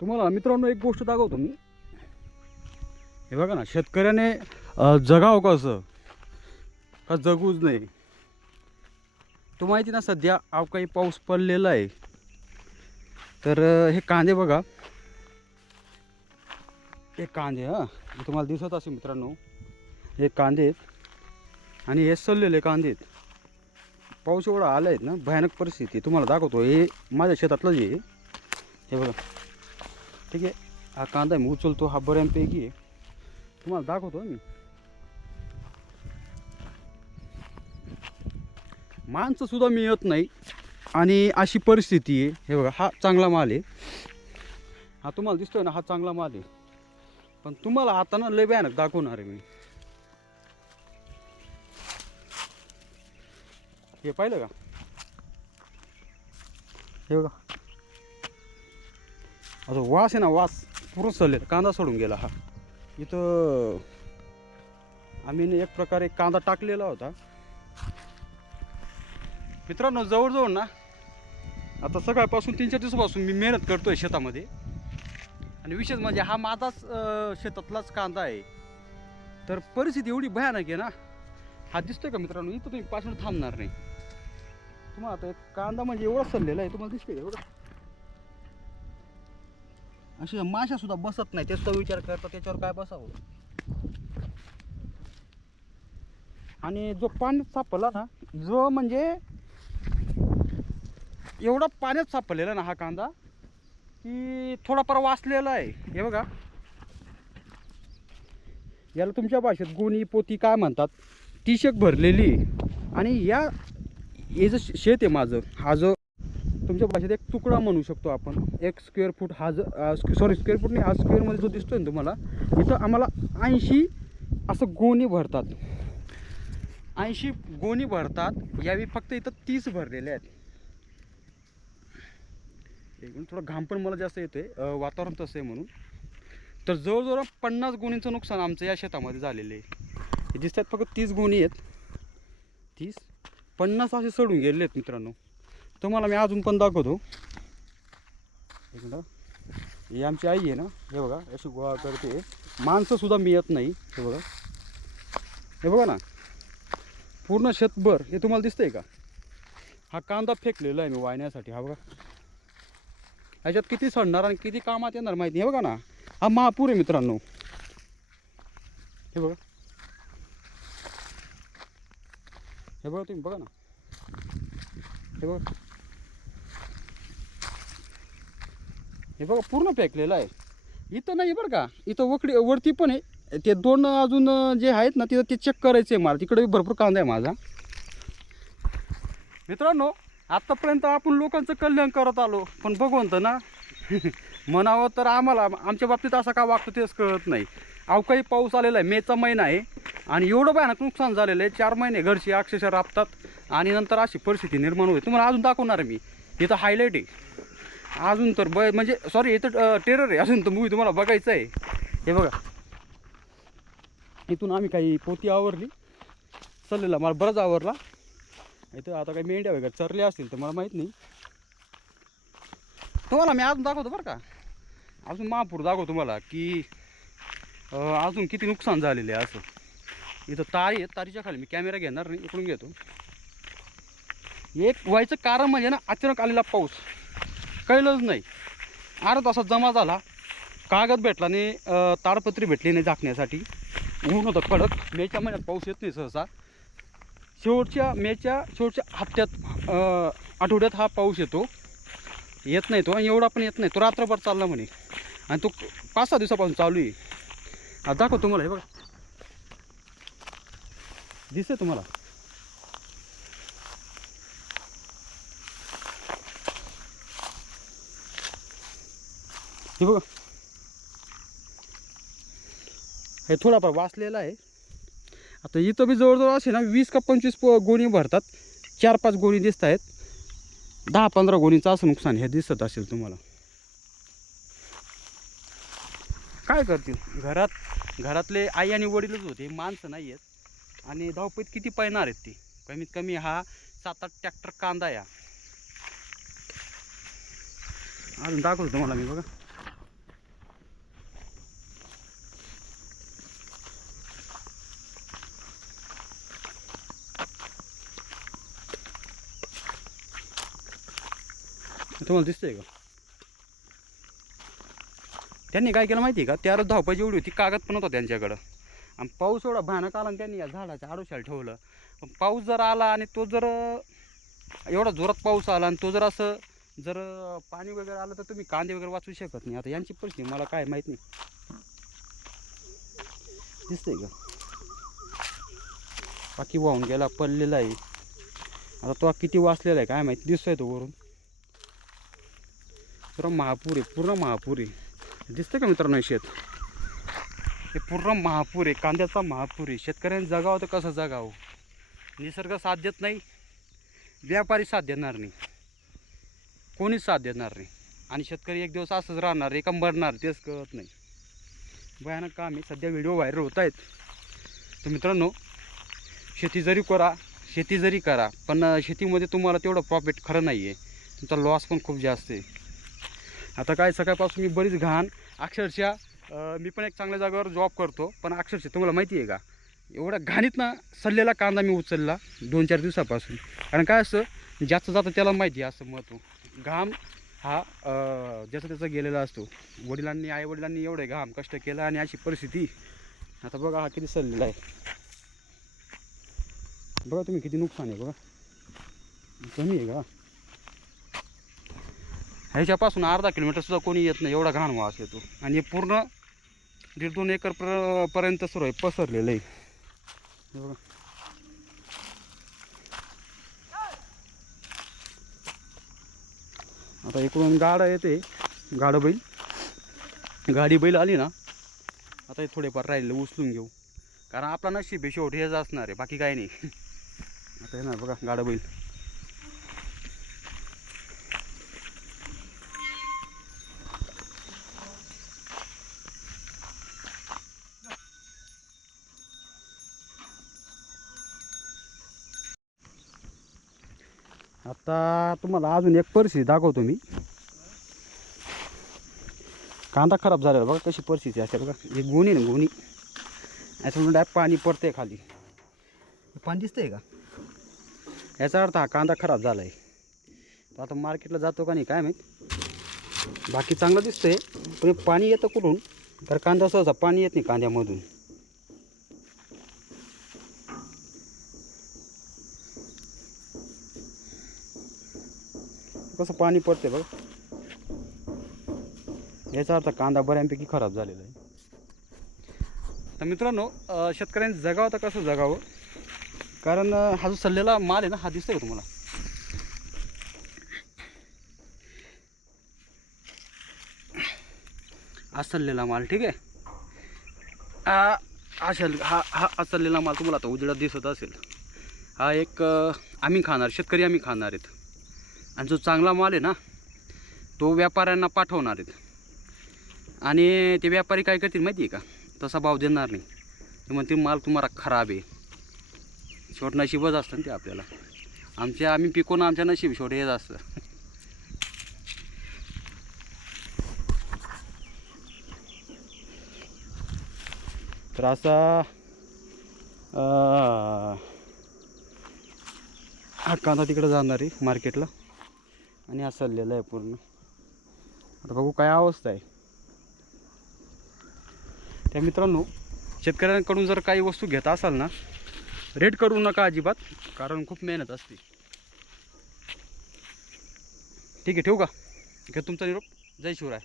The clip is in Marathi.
तुम्हाला मित्रांनो एक गोष्ट दाखवतो मी. हे बघा ना शेतकऱ्याने अं, जगावं कसं का जगूच नाही? तो माहिती ना सध्या अवकाळी पाऊस पडलेला आहे. तर हे कांदे बघा. हे कांदे हां. तुम्हाला दिसत असेल मित्रांनो. हे कांदे आहेत. आणि हे सल्लेले कांदे आहेत. पाऊस एवढा आला आहेत ना भयानक परिस्थिती तुम्हाला दाखवतो हे माझ्या शेतातलं जे हे बघा. ठीक आहे हा कांदा आहे मी उचलतो हा बऱ्यापैकी आहे तुम्हाला दाखवतो मी माणसं सुद्धा मिळत नाही आणि अशी परिस्थिती आहे हे बघा हा चांगला माल आहे हा तुम्हाला दिसतोय ना हा चांगला माल आहे पण तुम्हाला आता ना लय भयानक दाखवणार आहे मी हे पाहिलं का हे बघा आता वास आहे ना वास पूर्ण चालले कांदा सोडून गेला हा. इथं आम्ही एक प्रकारे कांदा टाकलेला होता. मित्रांनो जवळजवळ ना आता सकाळपासून तीन चार दिवसापासून मी मेहनत करतो आहे शेतामध्ये. आणि विशेष म्हणजे हा माझाच शेतातलाच कांदा आहे. तर परिस्थिती एवढी भयानक आहे ना हा दिसतोय का मित्रांनो? इथं तुम्ही पासून थांबणार नाही. तुम्हाला आता कांदा म्हणजे एवढा सरलेला आहे तुम्हाला दिसतोय एवढा? अशा माशा सुद्धा बसत नाही. तेच तो विचार करतो त्याच्यावर काय बसावं? आणि जो पाण्यात सापडला ना जो म्हणजे एवढा पाण्यात सापडलेला ना हा कांदा की थोडाफार वाचलेला आहे. हे बघा. याला तुमच्या भाषेत गोणी पोती काय म्हणतात? ती शेक भरलेली आणि या हे जे शेत आहे माझं हा जो तुमच्या भाषेत एक तुकडा म्हणू शकतो आपण. एक स्क्वेअर फूट हा जो सॉरी स्क्वेअर फूट नाही हा स्क्वेअरमध्ये जो दिसतो ना तुम्हाला इथं आम्हाला ऐंशी असं गोणी भरतात. ऐंशी गोणी भरतात यावेळी फक्त इथं तीस भरलेले आहेत. एक थोडं घाम पण मला जास्त येतो आहे वातावरण तसं आहे म्हणून. तर जवळजवळ पन्नास गुणींचं नुकसान आमचं या शेतामध्ये झालेलं आहे. हे दिसतात फक्त तीस गोणी आहेत. तीस पन्नास असे सडून गेलेले आहेत मित्रांनो. तुम्हाला मी अजून पण दाखवतो. एक ही आमची आई आहे ना हे बघा अशी गोळा करते. माणसंसुद्धा मिळत नाही हे बघा. हे बघा ना पूर्ण शेतभर हे तुम्हाला दिसतंय का? हा कांदा फेकलेला आहे मी वाळण्यासाठी हा बघा. ह्याच्यात किती सडणार आणि किती कामात येणार माहिती हे बघा ना. हा महापूर आहे मित्रांनो. हे बघा. हे बघा तुम्ही बघा ना. हे बघा. हे बघा पूर्ण फेकलेलं आहे. इथं नाही बरं का इथं वकडी वरती पण आहे. ते दोन अजून जे आहेत ना तिथं ते चेक करायचं आहे मला. तिकडे भरपूर कांदा आहे माझा. मित्रांनो आत्तापर्यंत आपण लोकांचं कल्याण करत आलो पण भगवंत ना म्हणावं तर आम्हाला आमच्या बाबतीत असं का वागतो तेच कळत नाही. अवकाळी पाऊस आलेला आहे मेचा महिना आहे आणि एवढं भयानक नुकसान झालेलं आहे. चार महिने घरची अक्षरशः राबतात आणि नंतर अशी परिस्थिती निर्माण होते. तुम्हाला अजून दाखवणार मी. इथं हायलाईट आहे. अजून तर ब म्हणजे सॉरी इथं टेरर आहे. अजून तर मूवी तुम्हाला बघायचं आहे. हे बघा. इथून आम्ही काही पोती आवरली. चाललेला मला बरंच आवरला. इथं आता काही मेंढ्या वगैरे चरले असतील तर मला माहीत नाही. तुम्हाला मी अजून दाखवतो बरं का. अजून महापूर दाखवतो तुम्हाला की अजून किती नुकसान झालेले आहे असं. इथं तारी आहे तारीच्या खाली मी कॅमेरा घेणार नाही इकडून घेतो. एक व्हायचं कारण म्हणजे ना अचानक आलेला पाऊस. कळलंच नाही. अर्धा तासात जमा झाला. कागद भेटला नाही ताडपत्री भेटली नाही झाकण्यासाठी. ऊन होतं कडक. मेच्या महिन्यात पाऊस येत नाही सहसा. शेवटच्या मेच्या शेवटच्या हप्त्यात आठवड्यात हा पाऊस येतो. येत नाही तो आणि एवढा पण येत नाही. तो रात्रभर चालला म्हणे. आणि तो पाच सहा दिवसापासून चालू आहे. दाखव तुम्हाला हे बघा. दिसते तुम्हाला? हे बघा. हे थोडाफार वाचलेला आहे. आता इथं बी जवळजवळ असे ना वीस का पंचवीस प- गोणी भरतात. चार पाच गोणी दिसत आहेत. दहा पंधरा गोणीचं असं नुकसान हे दिसत असेल तुम्हाला. काय करतील? घरात घरातले आई आणि वडीलच होते माणसं नाही आहेत. आणि धावपैत किती पायणार आहेत ती? कमीत कमी हा सात आठ ट्रॅक्टर कांदा या. अजून दाखवतो तुम्हाला मी बघा. तुम्हाला दिसतंय का? त्यांनी काय केलं माहिती आहे का त्यावर धावपाची एवढी होती कागद पण होता त्यांच्याकडं. आणि पाऊस एवढा भयानक आला आणि त्यांनी या झाडाच्या आडोशाला ठेवलं. पण पाऊस जर आला आणि तो जर एवढा जोरात पाऊस आला आणि तो जर असं जर पाणी वगैरे आलं तर तुम्ही कांदे वगैरे वाचू शकत नाही. आता यांची परिस्थिती मला काय माहीत नाही. दिसतंय का? बाकी वाहून गेला पडलेला आहे. आता तो किती वाचलेला आहे काय माहिती? दिसतोय तो वरून. पुरा महापूर आहे पूर्ण महापूर आहे. दिसतं का मित्रांनो शेत? हे पूर्ण महापूर आहे कांद्याचा महापूर आहे. शेतकऱ्यांनी जगावं तर कसं जगावं? निसर्ग साथ देत नाही व्यापारी साथ देणार नाही. कोणीच साथ देणार नाही. आणि शेतकरी एक दिवस असंच राहणार एका मरणार तेच कळत नाही. भयानक काम आहे सध्या व्हिडिओ व्हायरल होत आहेत. तर मित्रांनो शेती जरी करा शेती जरी करा पण शेतीमध्ये तुम्हाला तेवढं प्रॉफिट खरं नाही आहे तुमचा लॉस पण खूप जास्त आहे. आता काय सकाळपासून मी बरीच घाण अक्षरशः मी पण एक चांगल्या जागेवर जॉब करतो पण अक्षरशः तुम्हाला माहिती आहे का? एवढ्या घाणीत ना सल्लेला कांदा मी उचलला दोन चार दिवसापासून. कारण काय असतं ज्याचं जातं त्याला माहिती आहे असं महत्त्व घाम हा ज्याचा त्याचा गेलेला असतो. वडिलांनी आईवडिलांनी एवढे घाम कष्ट केलं आणि अशी परिस्थिती. आता बघा हा किती सल्लेला आहे. बघा तुम्ही किती नुकसान आहे बघा. कमी आहे का? ह्याच्यापासून अर्धा किलोमीटरसुद्धा कोणी येत नाही एवढा घाण वास येतो. आणि हे पूर्ण दीड दोन एकर प्र पर्यंत सुरू आहे पसरलेलं आहे. बघा आता इकडून गाडा येते. गाडं बैल. गाडी बैल आली ना आता हे थोडेफार राहिले उचलून घेऊ. कारण आपला नशीब आहे शेवट हेच असणार आहे बाकी काही नाही. आता येणार बघा गाडं बैल. आता तुम्हाला अजून एक परिस्थिती दाखवतो मी. कांदा खराब झालेला बघा कशी परिस्थिती असते बघा हे गुणी ना गुणी. याच्याकडून डायरेक्ट पाणी पडतंय खाली. पाणी दिसतंय का? याचा अर्थ हा कांदा खराब झाला आहे तर आता मार्केटला जातो का नाही काय माहीत? बाकी चांगलं दिसतंय पण पाणी येतं कुठून? तर कांदा सहसा पाणी येत नाही कांद्यामधून. कसं पाणी पडते बघ. याचा अर्थ कांदा बऱ्यापैकी खराब झालेला आहे. तर मित्रांनो शेतकऱ्यांनी जगावं तर कसं जगावं? कारण हा जो सल्लेला माल आहे ना हा दिसतोय तुम्हाला? हा सल्लेला माल ठीक आहे? हा हा शल हा हा माल तुम्हाला आता उजेडात दिसत असेल. हा एक आम्ही खाणार शेतकरी आम्ही खाणार आहेत. आणि जो चांगला माल आहे ना तो व्यापाऱ्यांना पाठवणार आहेत. आणि ते व्यापारी काय करतील माहिती आहे का? तसा भाव देणार नाही. ते म्हणतील माल तुम्हाला खराब आहे. शेवट नशीबच असतं ना ते आपल्याला. आमच्या आम्ही पिकवून आमच्या नशीब शेवट हेच असतं. तर असा हा कांदा तिकडं जाणार आहे मार्केटला. आणि हा चाललेला आहे पूर्ण. आता बघू काय अवस्था आहे. त्या मित्रांनो शेतकऱ्यांकडून जर काही वस्तू घेत असाल ना रेट करू नका अजिबात कारण खूप मेहनत असते. ठीक आहे ठेवू का? घे तुमचा निरोप. जय शिवराय.